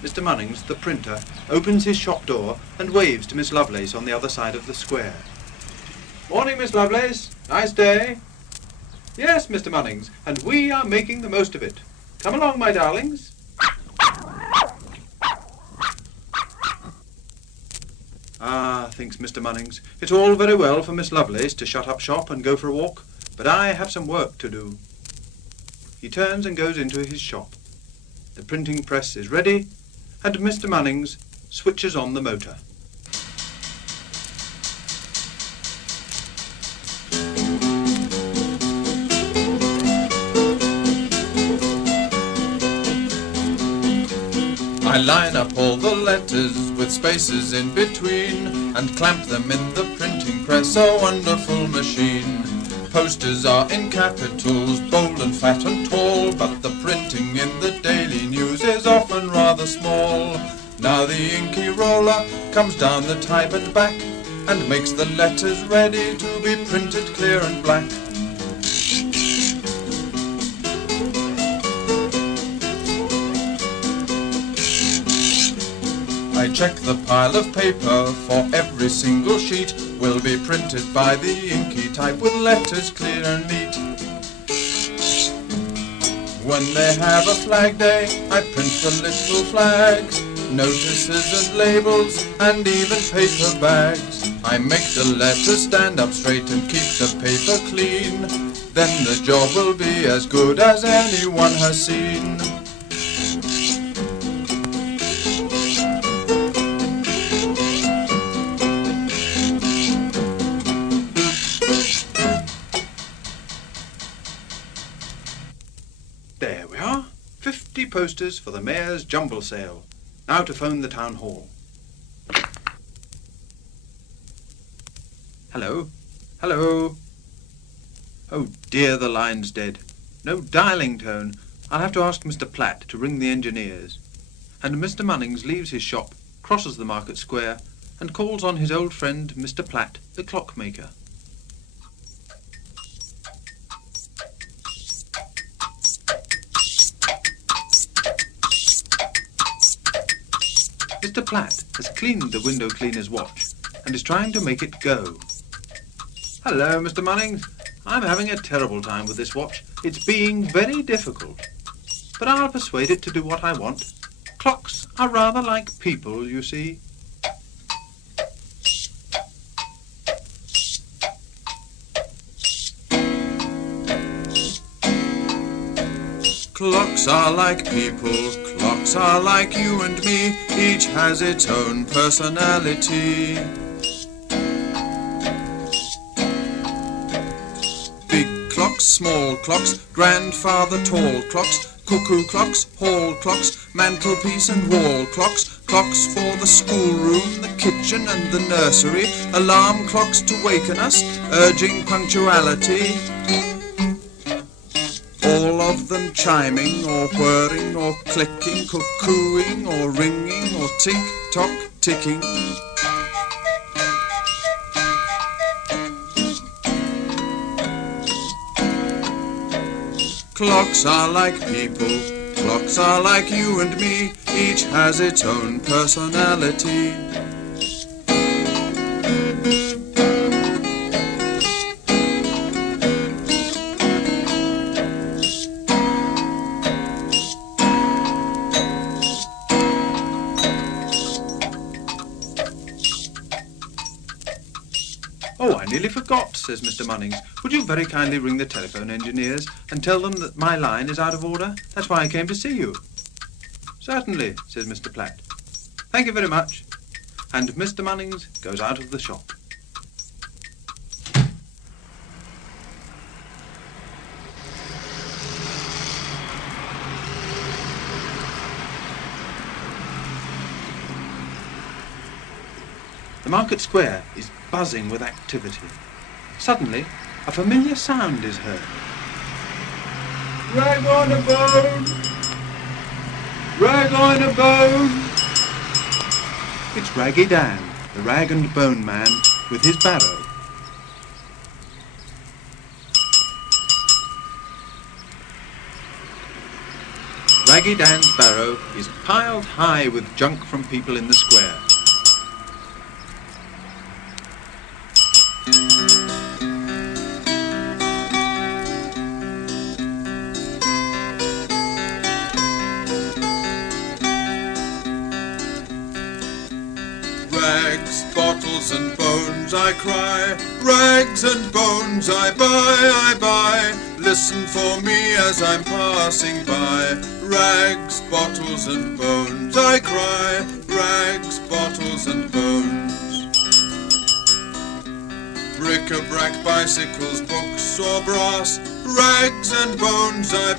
Mr. Munnings, the printer, opens his shop door and waves to Miss Lovelace on the other side of the square. Morning, Miss Lovelace. Nice day. Yes, Mr. Munnings, and we are making the most of it. Come along, my darlings. Ah, thinks Mr. Munnings, it's all very well for Miss Lovelace to shut up shop and go for a walk, but I have some work to do. He turns and goes into his shop. The printing press is ready, and Mr. Munnings switches on the motor. I line up all the letters with spaces in between and clamp them in the printing press, a wonderful machine. Posters are in capitals, bold and fat and tall, but the printing in the daily news is often rather small. Now the inky roller comes down the type and back and makes the letters ready to be printed clear and black. I check the pile of paper, for every single sheet will be printed by the inky type with letters clear and neat. When they have a flag day, I print the little flags, notices and labels, and even paper bags. I make the letters stand up straight and keep the paper clean. Then the job will be as good as anyone has seen. There we are, 50 posters for the Mayor's jumble sale. Now to phone the town hall. Hello? Hello? Oh dear, the line's dead. No dialling tone. I'll have to ask Mr. Platt to ring the engineers. And Mr. Munnings leaves his shop, crosses the market square, and calls on his old friend Mr. Platt, the clockmaker. Mr. Platt has cleaned the window cleaner's watch and is trying to make it go. Hello, Mr. Munnings. I'm having a terrible time with this watch. It's being very difficult. But I'll persuade it to do what I want. Clocks are rather like people, you see. Clocks are like people, clocks are like you and me, each has its own personality. Big clocks, small clocks, grandfather tall clocks, cuckoo clocks, hall clocks, mantelpiece and wall clocks, clocks for the schoolroom, the kitchen and the nursery, alarm clocks to waken us, urging punctuality. All of them chiming or whirring or clicking, cuckooing or ringing or tick-tock ticking. Clocks are like people, clocks are like you and me, each has its own personality. Oh, I nearly forgot, says Mr. Munnings. Would you very kindly ring the telephone engineers and tell them that my line is out of order? That's why I came to see you. Certainly, says Mr. Platt. Thank you very much. And Mr. Munnings goes out of the shop. The market square is buzzing with activity. Suddenly, a familiar sound is heard. Rag on a bone! Rag on a bone! It's Raggy Dan, the rag and bone man, with his barrow. Raggy Dan's barrow is piled high with junk from people in the square. Rags, bottles and bones I cry, rags and bones I buy. Listen for me as I'm passing by. Rags, bottles and bones I cry, rags, bottles and bones. Bric-a-brac, bicycles, books or brass, rags and bones I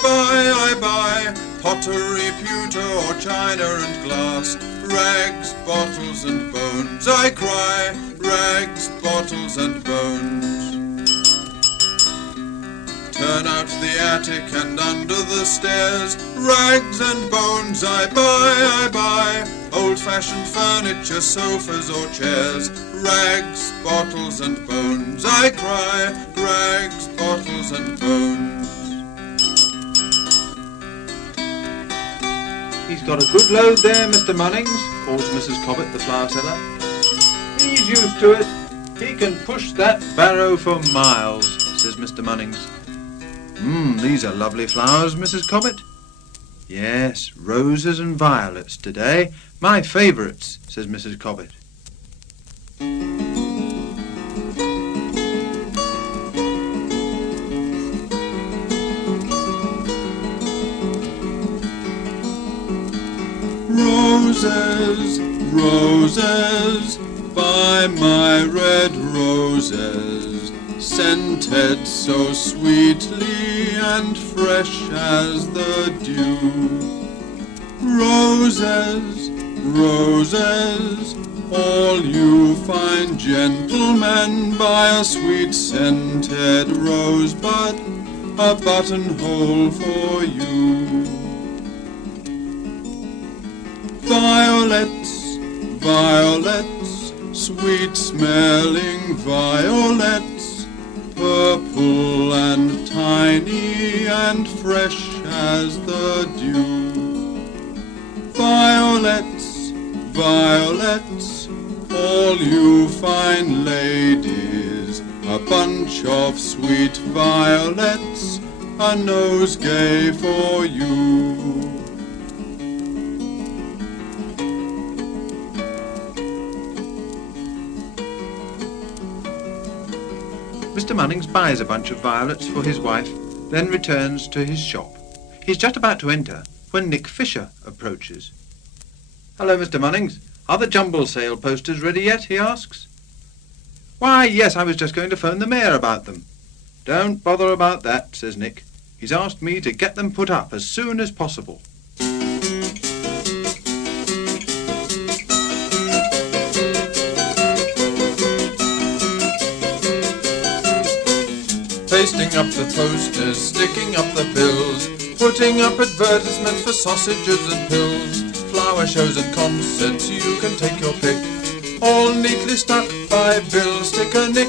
buy. Pottery, pewter or china and glass, rags, bottles and bones I cry, rags, bottles and bones. Turn out the attic and under the stairs, rags and bones I buy. Old-fashioned furniture, sofas or chairs, rags, bottles and bones I cry, rags, bottles and bones. He's got a good load there, Mr. Munnings, calls Mrs. Cobbett, the flower seller. He's used to it. He can push that barrow for miles, says Mr. Munnings. These are lovely flowers, Mrs. Cobbett. Yes, roses and violets today. My favourites, says Mrs. Cobbett. Roses, roses, buy my red roses, scented so sweetly and fresh as the dew. Roses, roses, all you fine gentlemen, buy a sweet scented rosebud, a buttonhole for you. Violets, violets, sweet-smelling violets, purple and tiny and fresh as the dew. Violets, violets, all you fine ladies, a bunch of sweet violets, a nosegay for you. Mr. Munnings buys a bunch of violets for his wife, then returns to his shop. He's just about to enter when Nick Fisher approaches. "Hello, Mr. Munnings. Are the jumble sale posters ready yet?" he asks. "Why, yes, I was just going to phone the mayor about them." "Don't bother about that," says Nick. "He's asked me to get them put up as soon as possible." Pasting up the posters, sticking up the bills, putting up advertisements for sausages and pills, flower shows and concerts, you can take your pick, all neatly stuck by Bill Sticker Nick.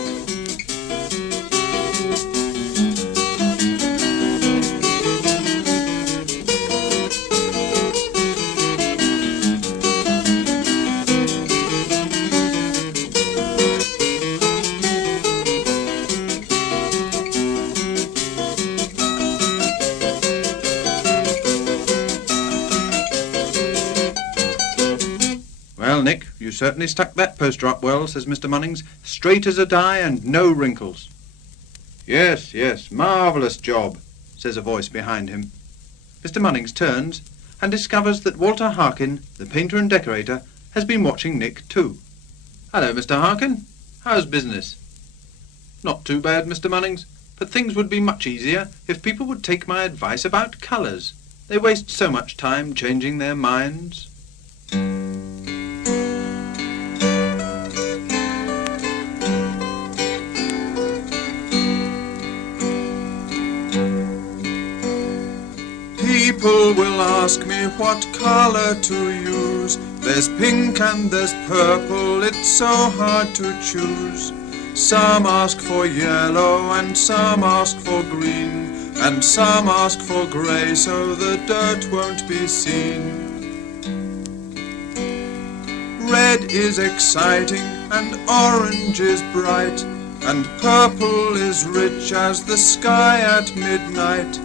"Well, Nick, you certainly stuck that poster up well," says Mr. Munnings. "Straight as a die and no wrinkles." "Yes, yes, marvellous job," says a voice behind him. Mr. Munnings turns and discovers that Walter Harkin, the painter and decorator, has been watching Nick too. "Hello, Mr. Harkin. How's business?" "Not too bad, Mr. Munnings, but things would be much easier if people would take my advice about colours. They waste so much time changing their minds." People will ask me what colour to use. There's pink and there's purple, it's so hard to choose. Some ask for yellow and some ask for green, and some ask for grey so the dirt won't be seen. Red is exciting and orange is bright, and purple is rich as the sky at midnight.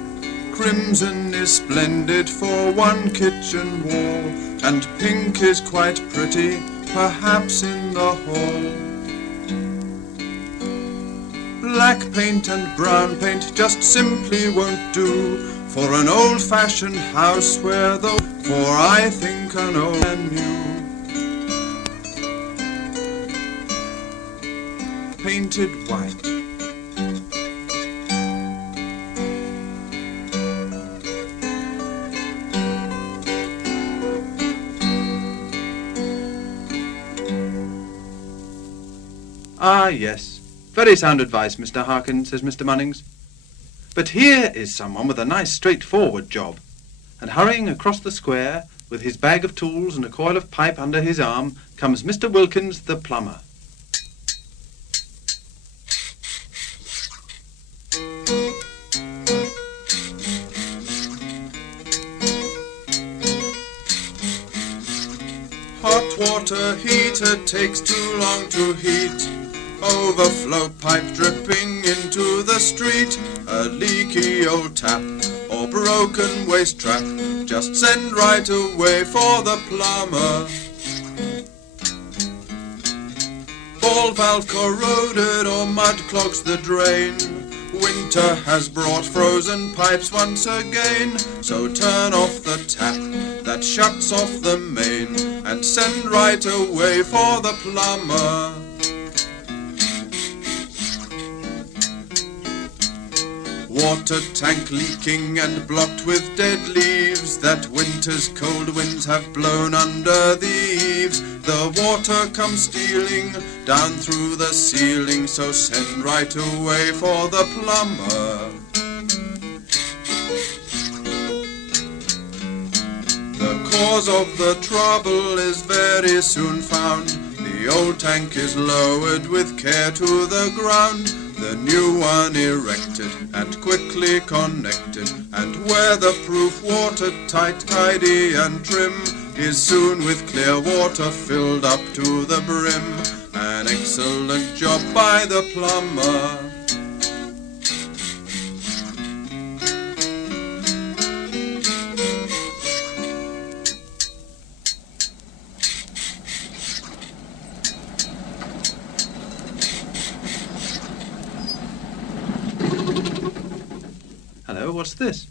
Crimson is splendid for one kitchen wall, and pink is quite pretty, perhaps in the hall. Black paint and brown paint just simply won't do for an old-fashioned house where for I think an old and new. Painted white. Ah, yes. Very sound advice, Mr. Harkin, says Mr. Munnings. But here is someone with a nice straightforward job. And hurrying across the square, with his bag of tools and a coil of pipe under his arm, comes Mr. Wilkins, the plumber. Hot water heater takes too long to heat. Overflow pipe dripping into the street. A leaky old tap or broken waste trap. Just send right away for the plumber. Ball valve corroded or mud clogs the drain. Winter has brought frozen pipes once again. So turn off the tap that shuts off the main and send right away for the plumber. Water tank leaking and blocked with dead leaves that winter's cold winds have blown under the eaves. The water comes stealing down through the ceiling, so send right away for the plumber. The cause of the trouble is very soon found. The old tank is lowered with care to the ground. The new one erected and quickly connected, and weatherproof, watertight, tidy and trim, is soon with clear water filled up to the brim. An excellent job by the plumber. Hello, what's this?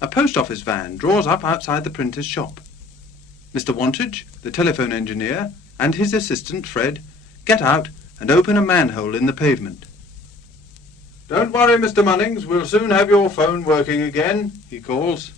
A post office van draws up outside the printer's shop. Mr. Wantage, the telephone engineer, and his assistant, Fred, get out and open a manhole in the pavement. "Don't worry, Mr. Munnings, we'll soon have your phone working again," he calls.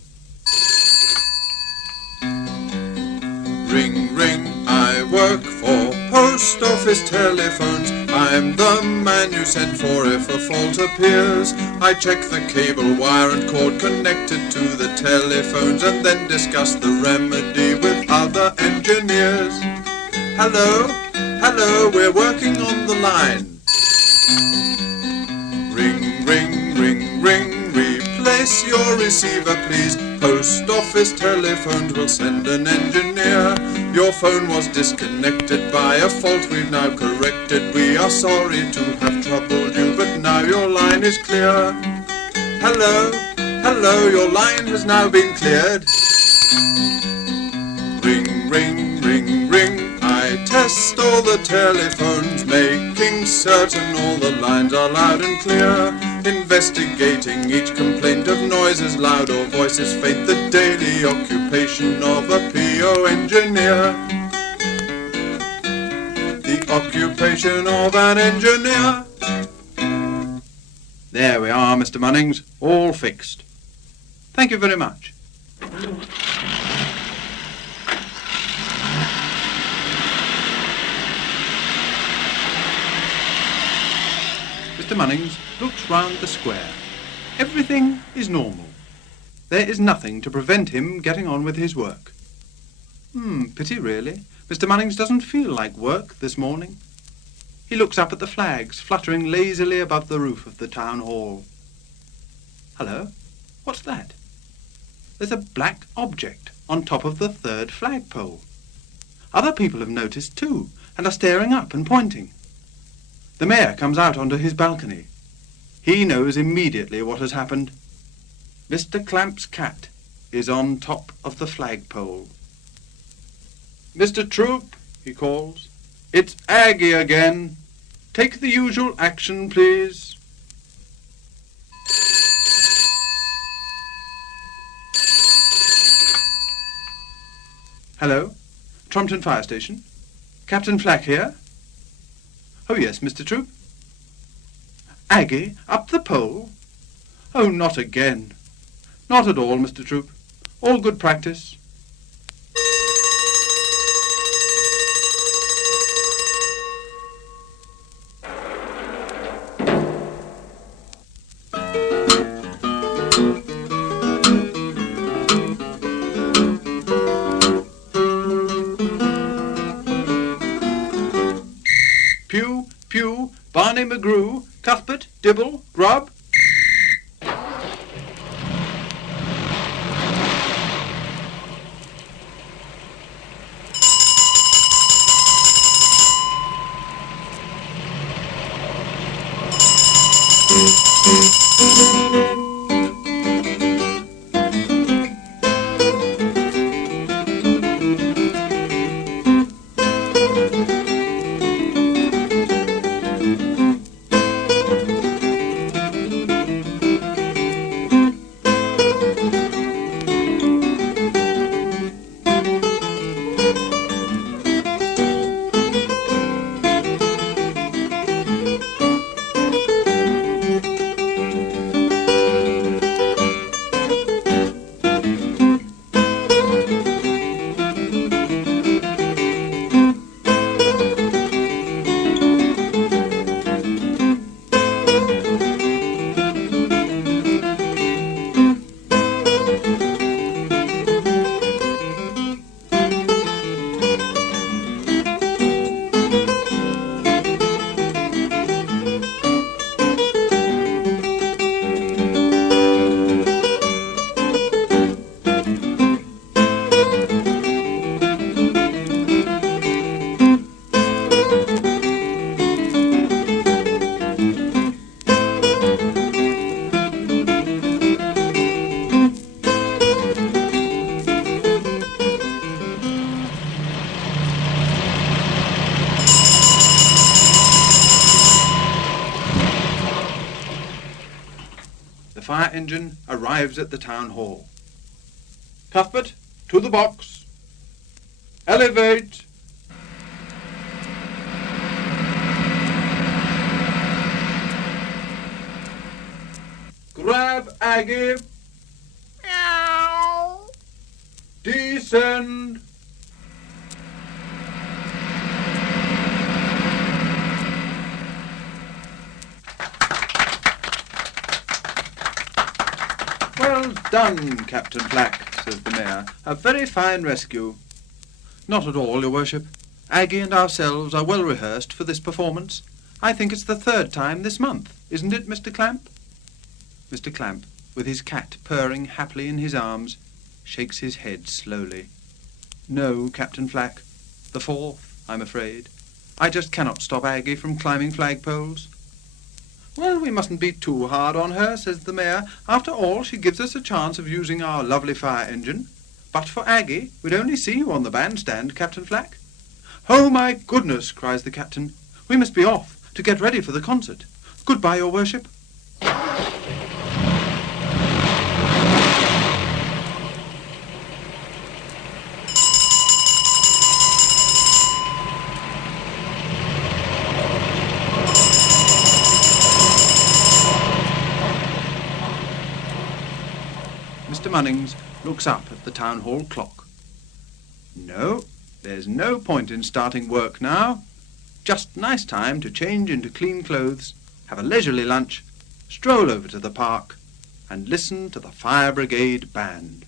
Ring, ring, I work for post office telephones. I'm the man you send for if a fault appears. I check the cable, wire and cord connected to the telephones, and then discuss the remedy with other engineers. Hello, hello, we're working on the line. Ring, ring, ring, ring, replace your receiver please. Post office telephones will send an engineer. Your phone was disconnected by a fault we've now corrected. We are sorry to have troubled you, but now your line is clear. Hello, hello, your line has now been cleared. Ring, ring, ring, ring, I test all the telephones, making certain all the lines are loud and clear. Investigating each complaint of noises loud or voices faint, the daily occupation of a PO engineer. The occupation of an engineer. There we are, Mr. Munnings, all fixed. Thank you very much. Mr. Munnings looks round the square. Everything is normal. There is nothing to prevent him getting on with his work. Pity really. Mr. Munnings doesn't feel like work this morning. He looks up at the flags fluttering lazily above the roof of the town hall. Hello, what's that? There's a black object on top of the third flagpole. Other people have noticed too, and are staring up and pointing. The mayor comes out onto his balcony. He knows immediately what has happened. Mr. Clamp's cat is on top of the flagpole. "Mr. Troop," he calls, "it's Aggie again. Take the usual action, please." Hello, Trumpton Fire Station. Captain Flack here. Oh yes, Mr. Troop. Aggie, up the pole? Oh, not again. Not at all, Mr. Troop. All good practice. Pew, pew, Barney McGrew, Cuthbert, Dibble, Grub. The fire engine arrives at the town hall. Cuthbert, to the box. Elevate. Grab Aggie. Meow. Descend. Well done, Captain Flack, says the mayor. A very fine rescue. Not at all, your worship. Aggie and ourselves are well rehearsed for this performance. I think it's the third time this month, isn't it, Mr. Clamp? Mr. Clamp, with his cat purring happily in his arms, shakes his head slowly. No, Captain Flack, the fourth, I'm afraid. I just cannot stop Aggie from climbing flagpoles. Well, we mustn't be too hard on her, says the mayor. After all, she gives us a chance of using our lovely fire engine. But for Aggie, we'd only see you on the bandstand, Captain Flack. Oh, my goodness, cries the captain. We must be off to get ready for the concert. Goodbye, your worship. Mr. Munnings looks up at the town hall clock. No, there's no point in starting work now. Just nice time to change into clean clothes, have a leisurely lunch, stroll over to the park, and listen to the fire brigade band.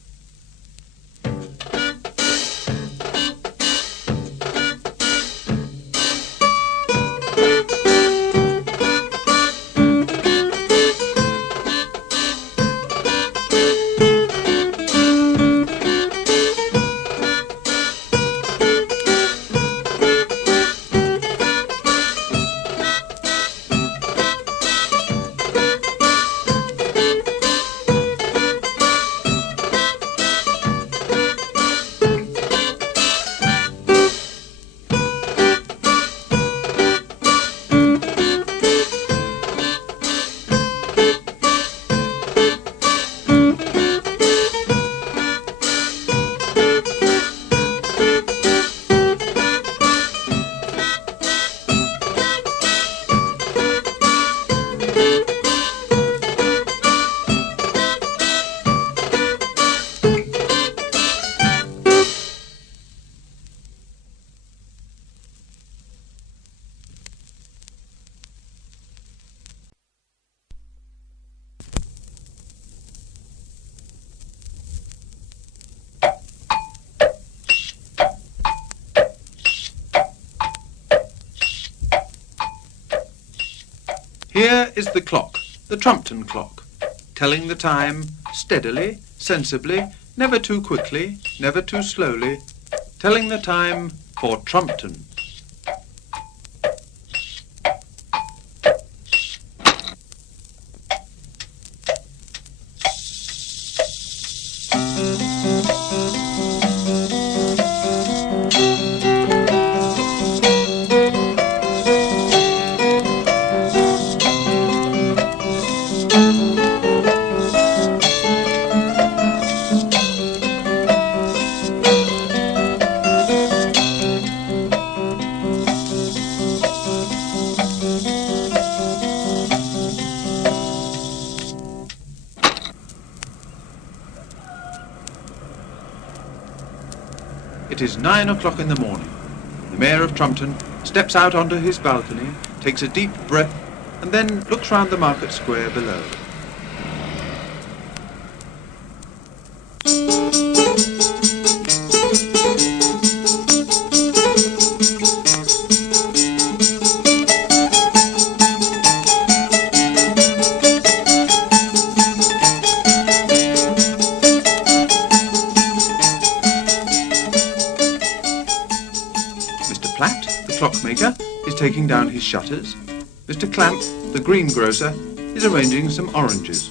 Here is the clock, the Trumpton clock, telling the time steadily, sensibly, never too quickly, never too slowly, telling the time for Trumpton. It is 9 o'clock in the morning. The Mayor of Trumpton steps out onto his balcony, takes a deep breath, and then looks round the market square below. The clockmaker is taking down his shutters. Mr. Clamp, the greengrocer, is arranging some oranges.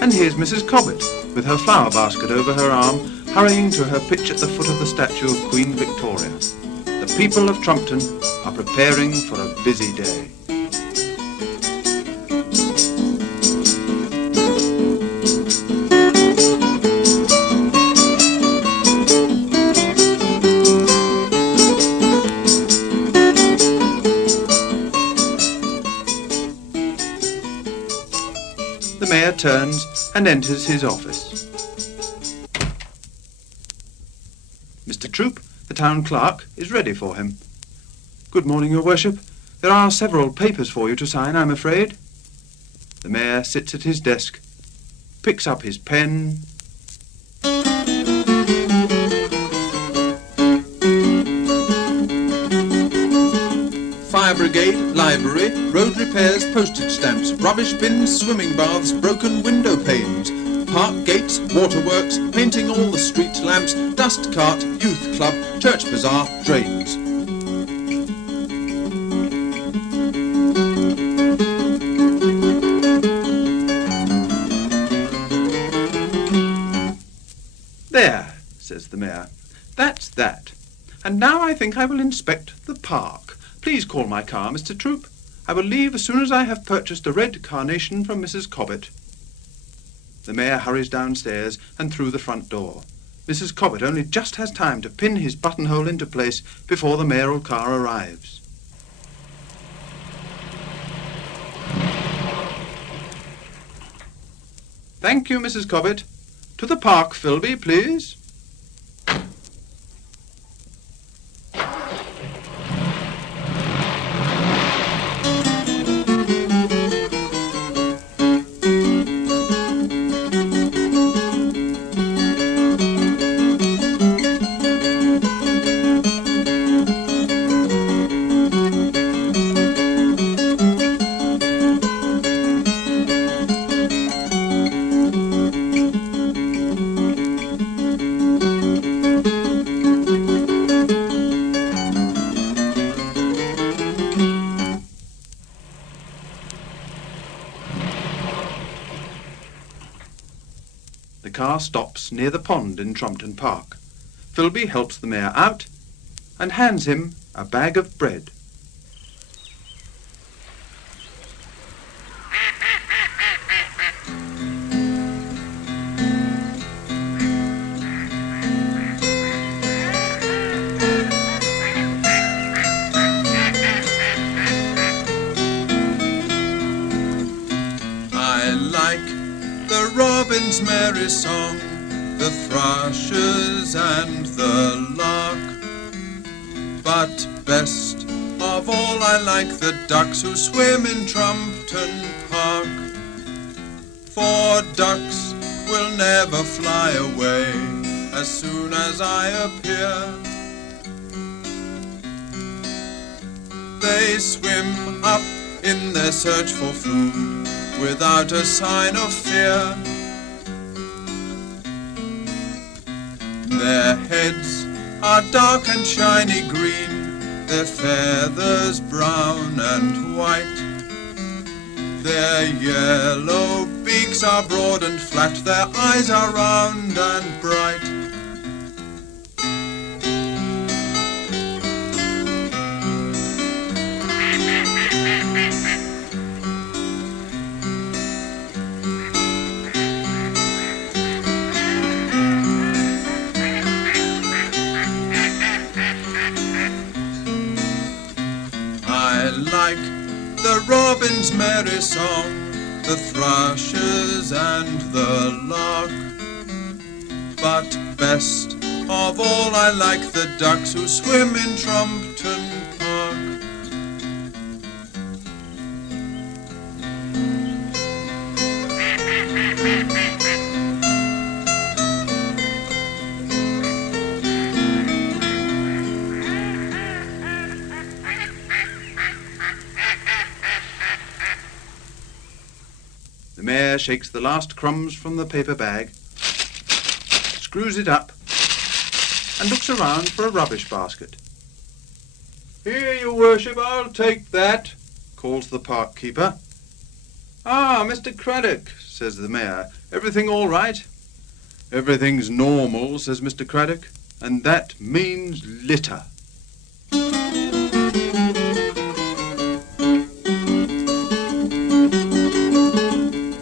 And here's Mrs. Cobbett, with her flower basket over her arm, hurrying to her pitch at the foot of the statue of Queen Victoria. The people of Trumpton are preparing for a busy day. The Mayor turns and enters his office. Mr. Troop, the town clerk, is ready for him. Good morning, Your Worship. There are several papers for you to sign, I'm afraid. The Mayor sits at his desk, picks up his pen. Fire brigade, library, road repairs, postage stamps, rubbish bins, swimming baths, broken window panes, park gates, waterworks, painting all the street lamps, dust cart, youth club, church bazaar, drains. There, says the Mayor. That's that. And now I think I will inspect the park. Please call my car, Mr. Troop. I will leave as soon as I have purchased a red carnation from Mrs. Cobbett. The Mayor hurries downstairs and through the front door. Mrs. Cobbett only just has time to pin his buttonhole into place before the mayoral car arrives. Thank you, Mrs. Cobbett. To the park, Philby, please. The car stops near the pond in Trumpton Park. Philby helps the Mayor out and hands him a bag of bread. I like the robin's merry song, the thrushes and the lark. But best of all I like the ducks who swim in Trumpton Park. For ducks will never fly away as soon as I appear. They swim up in in their search for food, without a sign of fear. Their heads are dark and shiny green, their feathers brown and white. Their yellow beaks are broad and flat, their eyes are round and bright. I like the robin's merry song, the thrushes and the lark. But best of all I like the ducks who swim in Trumpton Park. The mayor shakes the last crumbs from the paper bag, screws it up, and looks around for a rubbish basket. "Here, your worship, I'll take that," calls the park keeper. "Ah, Mr. Craddock," says the mayor. "Everything all right?" "Everything's normal," says Mr. Craddock, "and that means litter."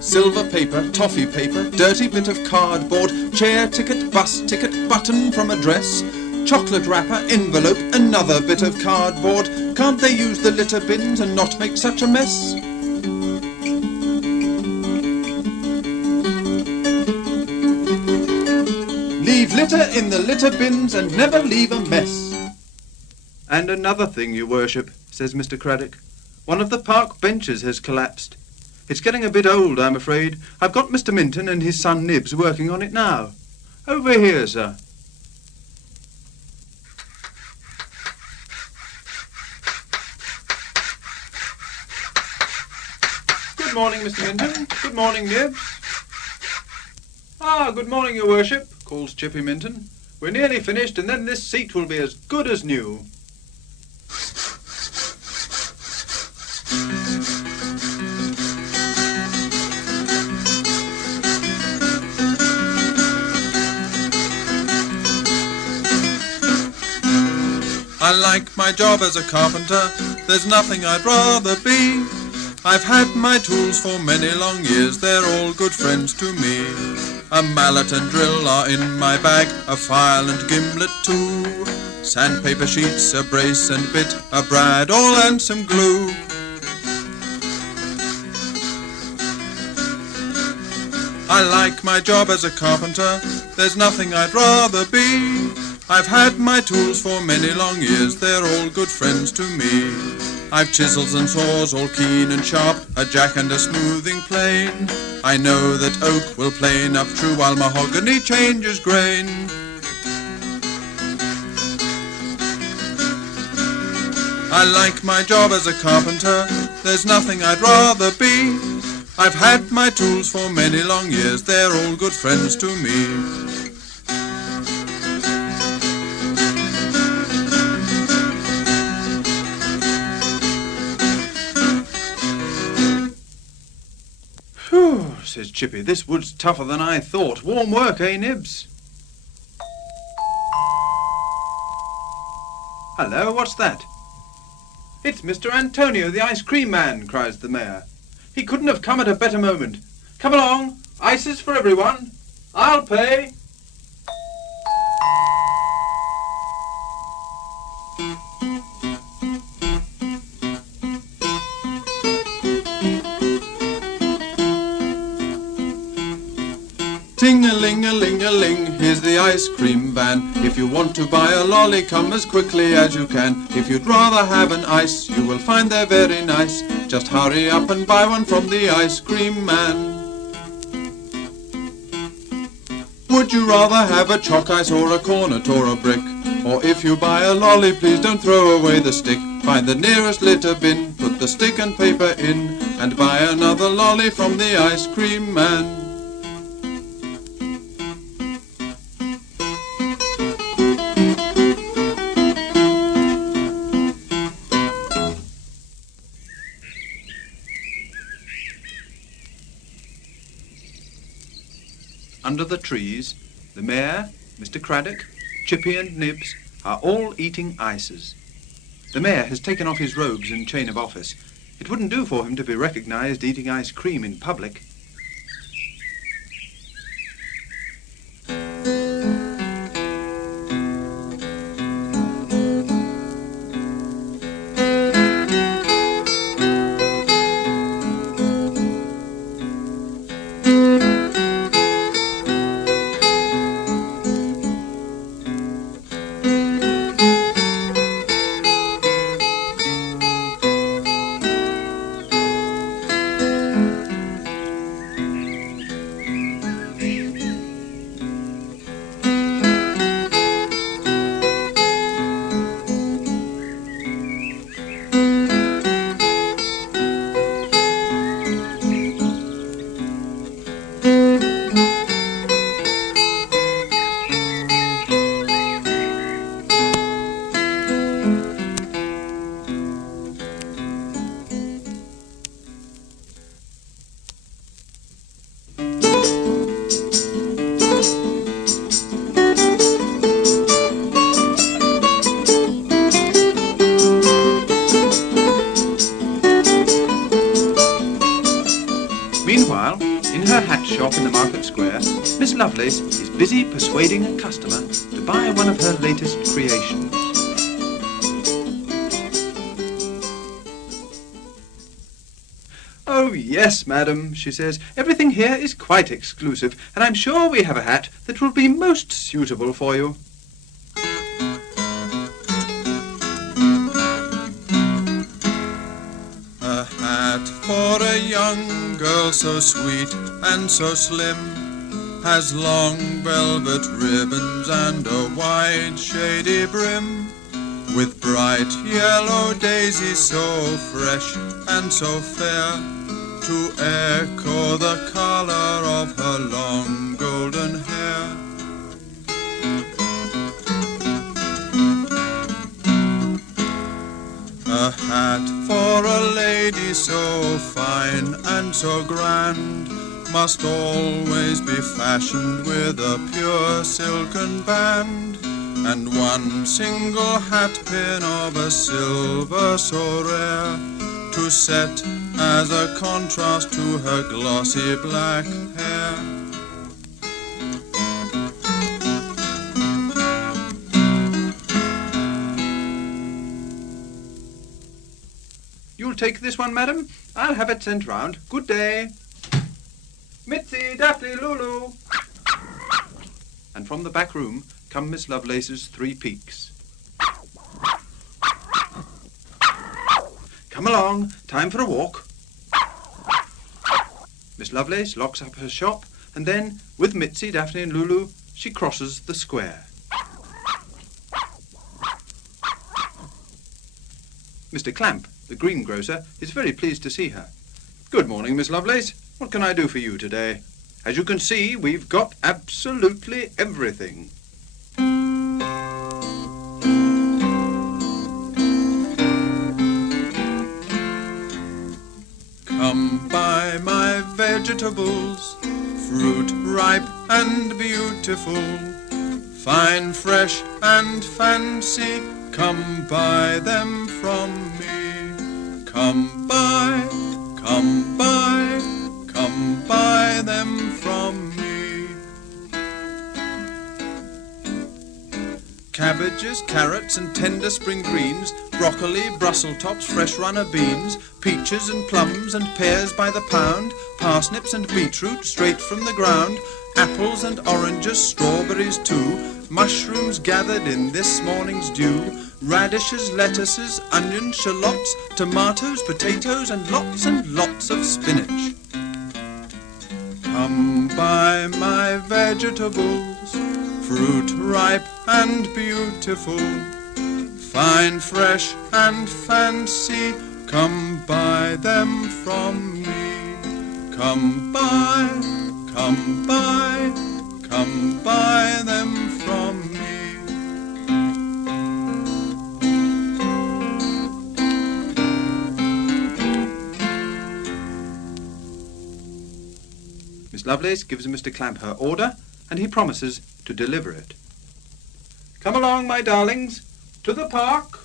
Silver paper, toffee paper, dirty bit of cardboard, chair ticket, bus ticket, button from a dress, chocolate wrapper, envelope, another bit of cardboard. Can't they use the litter bins and not make such a mess? Leave litter in the litter bins and never leave a mess. "And another thing, your worship," says Mr. Craddock. "One of the park benches has collapsed. It's getting a bit old, I'm afraid. I've got Mr. Minton and his son Nibs working on it now. Over here, sir." "Good morning, Mr. Minton. Good morning, Nibs." "Ah, good morning, your worship," calls Chippy Minton. "We're nearly finished, and then this seat will be as good as new." I like my job as a carpenter, there's nothing I'd rather be. I've had my tools for many long years, they're all good friends to me. A mallet and drill are in my bag, a file and gimlet too. Sandpaper sheets, a brace and bit, a brad awl and some glue. I like my job as a carpenter, there's nothing I'd rather be. I've had my tools for many long years, they're all good friends to me. I've chisels and saws all keen and sharp, a jack and a smoothing plane. I know that oak will plane up true while mahogany changes grain. I like my job as a carpenter, there's nothing I'd rather be. I've had my tools for many long years, they're all good friends to me. "Whew," says Chippy, "this wood's tougher than I thought. Warm work, eh, Nibs?" "Hello, what's that?" "It's Mr. Antonio, the ice cream man," cries the mayor. "He couldn't have come at a better moment. Come along, ices for everyone. I'll pay." Ting-a-ling-a-ling-a-ling, here's the ice cream van. If you want to buy a lolly, come as quickly as you can. If you'd rather have an ice, you will find they're very nice. Just hurry up and buy one from the ice cream man. Would you rather have a chalk ice or a cornet or a brick? Or if you buy a lolly, please don't throw away the stick. Find the nearest litter bin, put the stick and paper in, and buy another lolly from the ice cream man. Under the trees, the Mayor, Mr. Craddock, Chippy and Nibs are all eating ices. The Mayor has taken off his robes and chain of office. It wouldn't do for him to be recognised eating ice cream in public. Meanwhile, in her hat shop in the market square, Miss Lovelace is busy persuading a customer to buy one of her latest creations. "Oh yes, madam," she says, "everything here is quite exclusive, and I'm sure we have a hat that will be most suitable for you." A hat for a young girl so sweet and so slim, has long velvet ribbons and a wide shady brim, with bright yellow daisies so fresh and so fair, to echo the colour of her long golden hair. A hat for a lady so fine and so grand must always be fashioned with a pure silken band, and one single hat pin of a silver so rare, to set as a contrast to her glossy black hair. "You'll take this one, madam? I'll have it sent round. Good day." "Mitzi, Daphne, Lulu." And from the back room come Miss Lovelace's three peaks. "Come along, time for a walk." Miss Lovelace locks up her shop, and then, with Mitzi, Daphne and Lulu, she crosses the square. Mr. Clamp, the greengrocer, is very pleased to see her. "Good morning, Miss Lovelace. What can I do for you today? As you can see, we've got absolutely everything." Come buy my vegetables, fruit ripe and beautiful, fine, fresh and fancy, come buy them from me. Come buy them from me. Cabbages, carrots and tender spring greens, broccoli, Brussels tops, fresh runner beans, peaches and plums and pears by the pound, parsnips and beetroot straight from the ground, apples and oranges, strawberries too, mushrooms gathered in this morning's dew, radishes, lettuces, onions, shallots, tomatoes, potatoes and lots of spinach. Come buy my vegetables, fruit ripe and beautiful, fine, fresh and fancy, come buy them from me. Come buy, come buy, come buy them from me. Miss Lovelace gives Mr. Clamp her order, and he promises to deliver it. Come along, my darlings, to the park.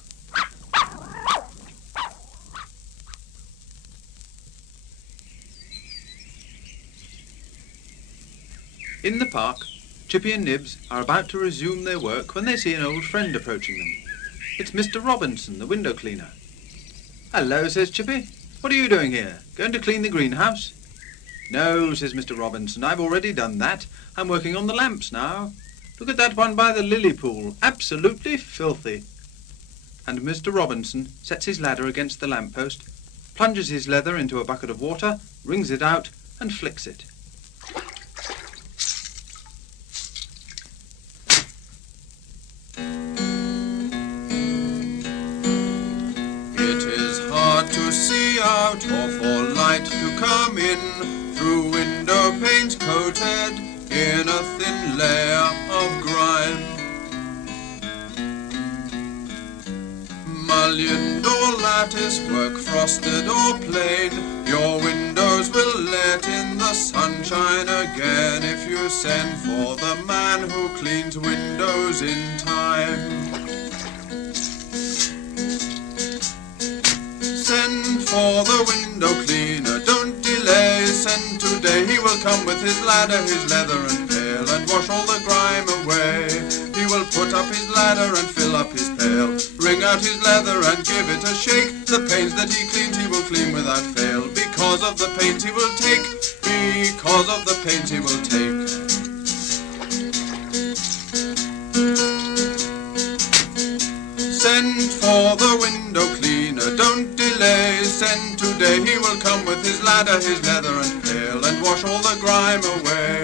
In the park, Chippy and Nibs are about to resume their work when they see an old friend approaching them. It's Mr. Robinson, the window cleaner. Hello, says Chippy. What are you doing here? Going to clean the greenhouse? No, says Mr. Robinson, I've already done that. I'm working on the lamps now. Look at that one by the lily pool. Absolutely filthy. And Mr. Robinson sets his ladder against the lamppost, plunges his leather into a bucket of water, wrings it out, and flicks it. It is hard to see out or for light to come in through window panes coated in a thin layer of grime. Mullioned or lattice work, frosted or plain, your windows will let in the sunshine again if you send for the man who cleans windows in time. Send for the window cleaner, don't delay, send today. He will come with his ladder, his leather and pail, and wash all the grime away. He will put up his ladder and fill up his pail, wring out his leather and give it a shake. The panes that he cleans he will clean without fail, because of the pains he will take, because of the pains he will take. Send for the window cleaner, don't delay, send today. He will come with his ladder, his leather and pail, and wash all the grime away.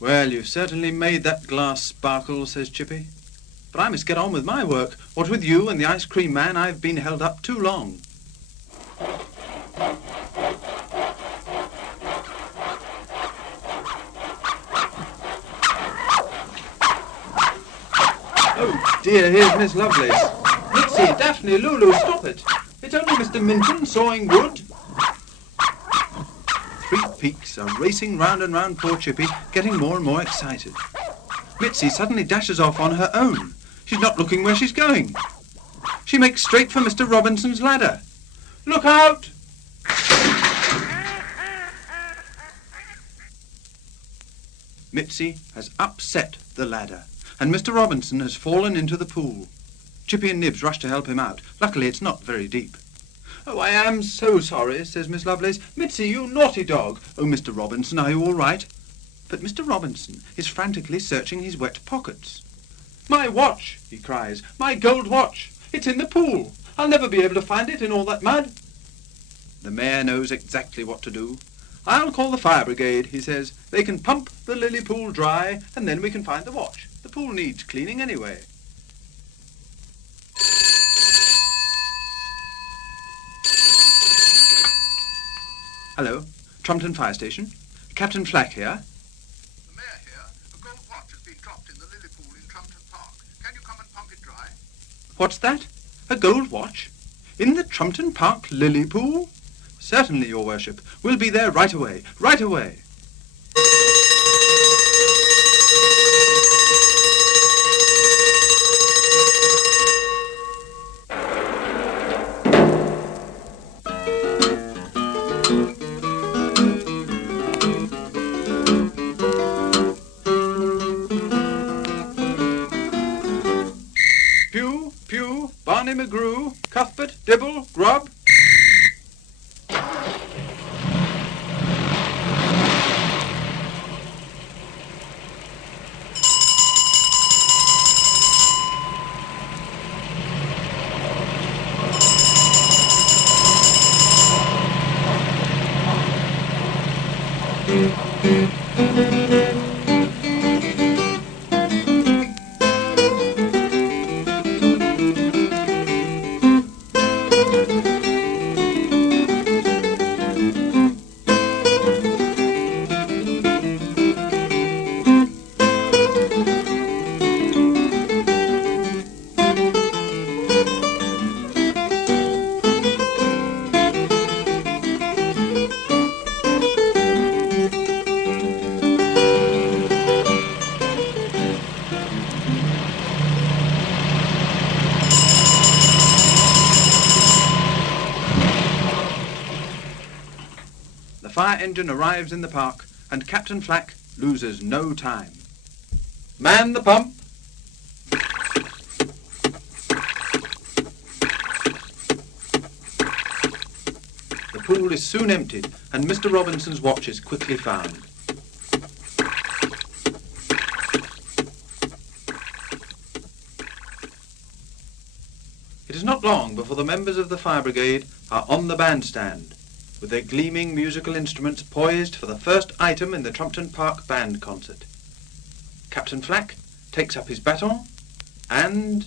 Well, you've certainly made that glass sparkle, says Chippy. But I must get on with my work. What with you and the ice cream man, I've been held up too long. Oh dear, here's Miss Lovelace. Mitzi, Daphne, Lulu, stop it. It's only Mr. Minton sawing wood. Three Peaks are racing round and round poor Chippy, getting more and more excited. Mitzi suddenly dashes off on her own. She's not looking where she's going. She makes straight for Mr. Robinson's ladder. Look out! Mitzi has upset the ladder, and Mr. Robinson has fallen into the pool. Chippy and Nibs rush to help him out. Luckily, it's not very deep. Oh, I am so sorry, says Miss Lovelace. Mitzi, you naughty dog. Oh, Mr. Robinson, are you all right? But Mr. Robinson is frantically searching his wet pockets. My watch, he cries. My gold watch. It's in the pool. I'll never be able to find it in all that mud. The mayor knows exactly what to do. I'll call the fire brigade, he says. They can pump the lily pool dry, and then we can find the watch. The pool needs cleaning anyway. Hello, Trumpton Fire Station. Captain Flack here. The mayor here. A gold watch has been dropped in the lily pool in Trumpton Park. Can you come and pump it dry? What's that? A gold watch? In the Trumpton Park lily pool? Certainly, your worship. We'll be there right away. Right away. Pew, pew, Barney McGrew, Cuthbert, Dibble, Grubb. fire engine arrives in the park and Captain Flack loses no time. Man the pump! The pool is soon emptied and Mr. Robinson's watch is quickly found. It is not long before the members of the fire brigade are on the bandstand, with their gleaming musical instruments poised for the first item in the Trumpton Park band concert. Captain Flack takes up his baton and